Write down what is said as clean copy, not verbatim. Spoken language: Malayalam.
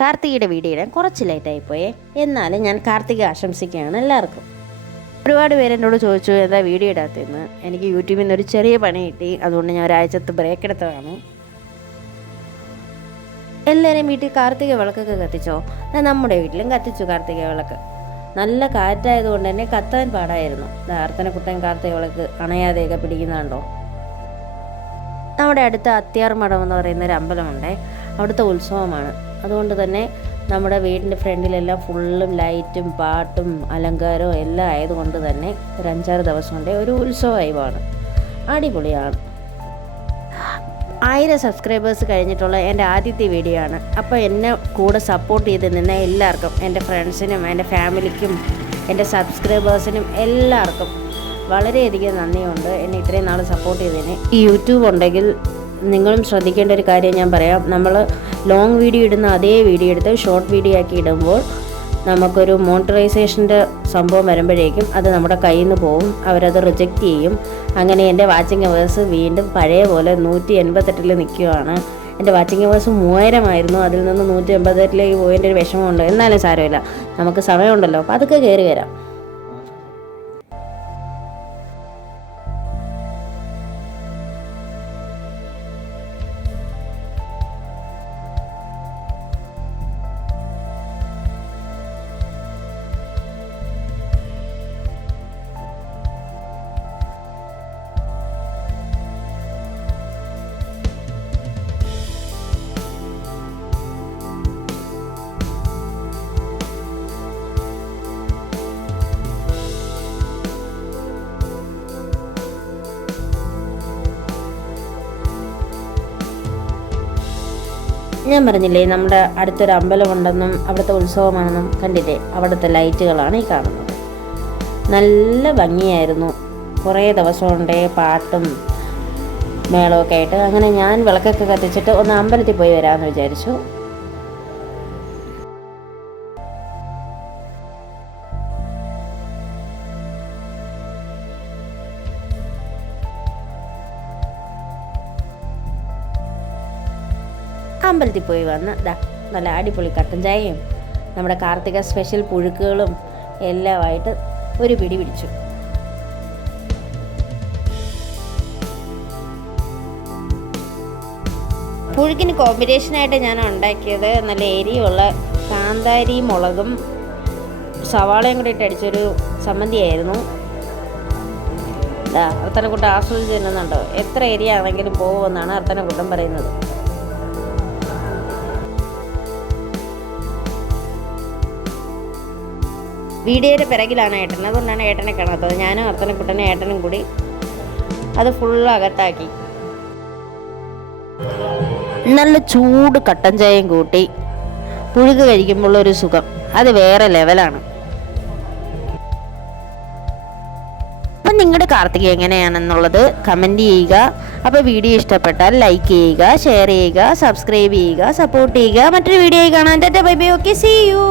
കാർത്തികയുടെ വീഡിയോ ഇടാൻ കുറച്ച് ലേറ്റായിപ്പോയേ. എന്നാലും ഞാൻ കാർത്തിക ആശംസിക്കുകയാണ് എല്ലാവർക്കും. ഒരുപാട് പേര് എന്നോട് ചോദിച്ചു എന്താ വീഡിയോ ഇടാത്തതെന്ന്. എനിക്ക് യൂട്യൂബിൽ നിന്ന് ഒരു ചെറിയ പണി കിട്ടി, അതുകൊണ്ട് ഞാൻ ഒരാഴ്ചത്തെ ബ്രേക്ക് എടുത്തതാണ്. എല്ലാവരും വീട്ടിൽ കാർത്തിക വിളക്കൊക്കെ കത്തിച്ചോ? ഞാൻ നമ്മുടെ വീട്ടിലും കത്തിച്ചു കാർത്തിക വിളക്ക്. നല്ല കാറ്റായതുകൊണ്ട് തന്നെ കത്താൻ പാടായിരുന്നു. അർത്തനക്കുട്ടൻ കാർത്തിക വിളക്ക് അണയാതെയൊക്കെ പിടിക്കുന്നുണ്ടോ. നമ്മുടെ അടുത്ത അത്തിയാർ മഠം എന്ന് പറയുന്നൊരു അമ്പലമുണ്ട്, അവിടുത്തെ ഉത്സവമാണ്. അതുകൊണ്ട് തന്നെ നമ്മുടെ വീടിൻ്റെ ഫ്രണ്ടിലെല്ലാം ഫുള്ളും ലൈറ്റും പാട്ടും അലങ്കാരവും എല്ലാം ആയതുകൊണ്ട് തന്നെ ഒരു 5-6 ദിവസം കൊണ്ട് ഒരു ഉത്സവ വൈബാണ്, അടിപൊളിയാണ്. 1000 സബ്സ്ക്രൈബേഴ്സ് കഴിഞ്ഞിട്ടുള്ള എൻ്റെ ആദ്യത്തെ വീഡിയോ ആണ്. അപ്പോൾ എന്നെ കൂടെ സപ്പോർട്ട് ചെയ്ത് നിന്ന എല്ലാവർക്കും, എൻ്റെ ഫ്രണ്ട്സിനും എൻ്റെ ഫാമിലിക്കും എൻ്റെ സബ്സ്ക്രൈബേഴ്സിനും എല്ലാവർക്കും വളരെയധികം നന്ദിയുണ്ട് എന്നെ ഇത്രയും നാൾ സപ്പോർട്ട് ചെയ്തതിന്. ഈ യൂട്യൂബ് ഉണ്ടെങ്കിൽ നിങ്ങളും ശ്രദ്ധിക്കേണ്ട ഒരു കാര്യം ഞാൻ പറയാം. നമ്മൾ ലോങ് വീഡിയോ ഇടുന്ന അതേ വീഡിയോ എടുത്ത് ഷോർട്ട് വീഡിയോ ആക്കി ഇടുമ്പോൾ നമുക്കൊരു മോണിറ്ററൈസേഷൻ്റെ സംഭവം വരുമ്പോഴേക്കും അത് നമ്മുടെ കയ്യിൽ നിന്ന് പോകും, അവരത് റിജക്റ്റ് ചെയ്യും. അങ്ങനെ എൻ്റെ വാച്ചിങ് അവേഴ്സ് വീണ്ടും പഴയ പോലെ 188 നിൽക്കുകയാണ്. എൻ്റെ വാച്ചിങ് അവേഴ്സ് 3000 ആയിരുന്നു, അതിൽ നിന്ന് 188 പോയതിൻ്റെ ഒരു വിഷമമുണ്ട്. എന്നാലും സാരമില്ല, നമുക്ക് സമയമുണ്ടല്ലോ, അപ്പോൾ അതൊക്കെ കയറി വരാം. ഞാൻ പറഞ്ഞില്ലേ നമ്മുടെ അടുത്തൊരു അമ്പലമുണ്ടെന്നും അവിടുത്തെ ഉത്സവമാണെന്നും. കണ്ടില്ലേ, അവിടുത്തെ ലൈറ്റുകളാണ് ഈ കാണുന്നത്. നല്ല ഭംഗിയായിരുന്നു. കുറേ ദിവസം കൊണ്ടേ പാട്ടും മേളമൊക്കെ ആയിട്ട്. അങ്ങനെ ഞാൻ വിളക്കൊക്കെ കത്തിച്ചിട്ട് ഒന്ന് അമ്പലത്തിൽ പോയി വരാമെന്ന് വിചാരിച്ചു. അമ്പലത്തിൽ പോയി വന്ന് നല്ല അടിപൊളി കട്ടൻ ചായയും നമ്മുടെ കാർത്തിക സ്പെഷ്യൽ പുഴുക്കുകളും എല്ലാമായിട്ട് ഒരു പിടി പിടിച്ചു. പുഴുക്കിന് കോമ്പിനേഷനായിട്ട് ഞാൻ ഉണ്ടാക്കിയത് നല്ല എരിയുള്ള കാന്താരി മുളകും സവാളയും കൂടി ഇട്ട് അടിച്ചൊരു ചമ്മന്തിയായിരുന്നു. അർത്തനക്കുട്ടൻ ആസ്വദിച്ച് തിന്നുന്നുണ്ടോ? എത്ര എരിയാണെങ്കിലും പോകുമെന്നാണ് അർത്തനക്കുട്ടൻ പറയുന്നത്. വീഡിയോയുടെ പിറകിലാണ് ഏട്ടൻ, അതുകൊണ്ടാണ് ഏട്ടനെ കാണാത്തത്. ഞാനും അർത്തനക്കുട്ടനും ഏട്ടനും കൂടി അത് ഫുള്ള് അകത്താക്കി. നല്ല ചൂട് കട്ടൻ ചായയും കൂട്ടി പുഴുക്ക് കഴിക്കുമ്പോൾ ഒരു സുഖം അത് വേറെ ലെവലാണ്. അപ്പം നിങ്ങളുടെ കാർത്തിക എങ്ങനെയാണെന്നുള്ളത് കമൻറ്റ് ചെയ്യുക. അപ്പോൾ വീഡിയോ ഇഷ്ടപ്പെട്ടാൽ ലൈക്ക് ചെയ്യുക, ഷെയർ ചെയ്യുക, സബ്സ്ക്രൈബ് ചെയ്യുക, സപ്പോർട്ട് ചെയ്യുക. മറ്റൊരു വീഡിയോ കാണാൻ. Tata bye bye. Okay, see U.